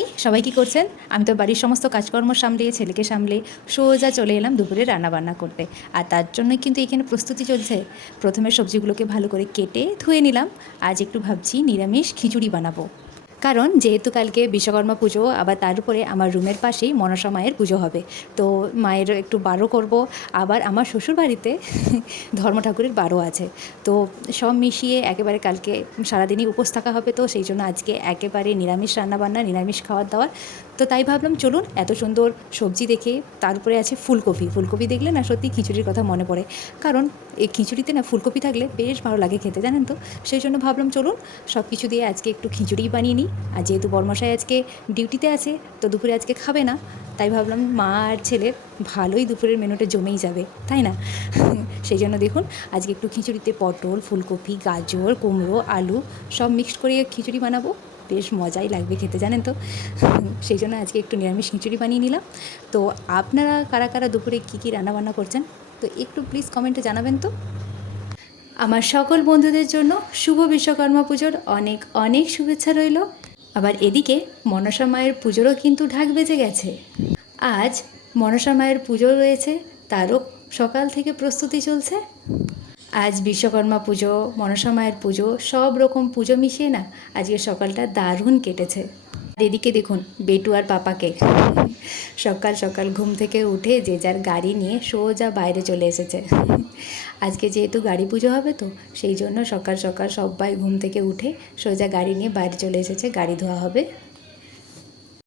High, সবাই কী করছেন? আমি তো বাড়ির সমস্ত কাজকর্ম সামলিয়ে ছেলেকে সামলে সোজা চলে এলাম দুপুরে রান্নাবান্না করতে। আর তার জন্যই কিন্তু এখানে প্রস্তুতি চলছে। প্রথমে সবজিগুলোকে ভালো করে কেটে ধুয়ে নিলাম। আজ একটু ভাবছি নিরামিষ খিচুড়ি বানাবো। কারণ যেহেতু কালকে বিশ্বকর্মা পুজো, আবার তার উপরে আমার রুমের পাশেই মনসা মায়ের পুজো হবে। তো মায়ের একটু বারও করব। আবার আমার শ্বশুরবাড়িতে ধর্ম ঠাকুরের বারও আছে। তো সব মিশিয়ে একেবারে কালকে সারাদিনই উপোস থাকা হবে, তো সেই জন্য আজকে একেবারে নিরামিষ রান্নাবান্না, নিরামিষ খাওয়ার দাওয়ার। তো তাই ভাবলাম চলুন, এত সুন্দর সবজি দেখে তারপরে আছে ফুলকপি। ফুলকপি দেখলে না সত্যি খিচুড়ির কথা মনে পড়ে। কারণ এই খিচুড়িতে না ফুলকপি থাকলে বেশ ভালো লাগে খেতে, জানেন তো। সেই জন্য ভাবলাম চলুন সব কিছু দিয়ে আজকে একটু খিচুড়ি বানিয়ে নিই। আর যেহেতু বড়মশাই আজকে ডিউটিতে আছে, তো দুপুরে আজকে খাবে না, তাই ভাবলাম মা আর ছেলের ভালোই দুপুরের মেনুটা জমেই যাবে, তাই না? সেই জন্য দেখুন আজকে একটু খিচুড়িতে পটল, ফুলকপি, গাজর, কুমড়ো, আলু সব মিক্সড করে খিচুড়ি বানাবো। বেশ মজাই লাগবে খেতে, জানেন তো। সেই জন্য আজকে একটু নিরামিষ খিচুড়ি বানিয়ে নিলাম। তো আপনারা কারা কারা দুপুরে কী কী রান্নাবান্না করছেন, তো একটু প্লিজ কমেন্টে জানাবেন তো। আমার সকল বন্ধুদের জন্য শুভ বিশ্বকর্মা পুজোর অনেক অনেক শুভেচ্ছা রইল। আবার এদিকে মনসা মায়ের পুজোরও কিন্তু ঢাক বেজে গেছে। আজ মনসা মায়ের পুজো রয়েছে, তারও সকাল থেকে প্রস্তুতি চলছে। আজ বিশ্বকর্মা পুজো, মনসা মায়ের পুজো, সব রকম পুজো মিশিয়ে না আজকে সকালটা দারুণ কেটেছে। আর এদিকে দেখুন বেটু আর পাপাকে সকাল সকাল ঘুম থেকে উঠে যে যার গাড়ি নিয়ে সোজা বাইরে চলে এসেছে। আজকে যেহেতু গাড়ি পুজো হবে, তো সেই জন্য সকাল সকাল সবাই ঘুম থেকে উঠে সোজা গাড়ি নিয়ে বাইরে চলে এসেছে, গাড়ি ধোয়া হবে।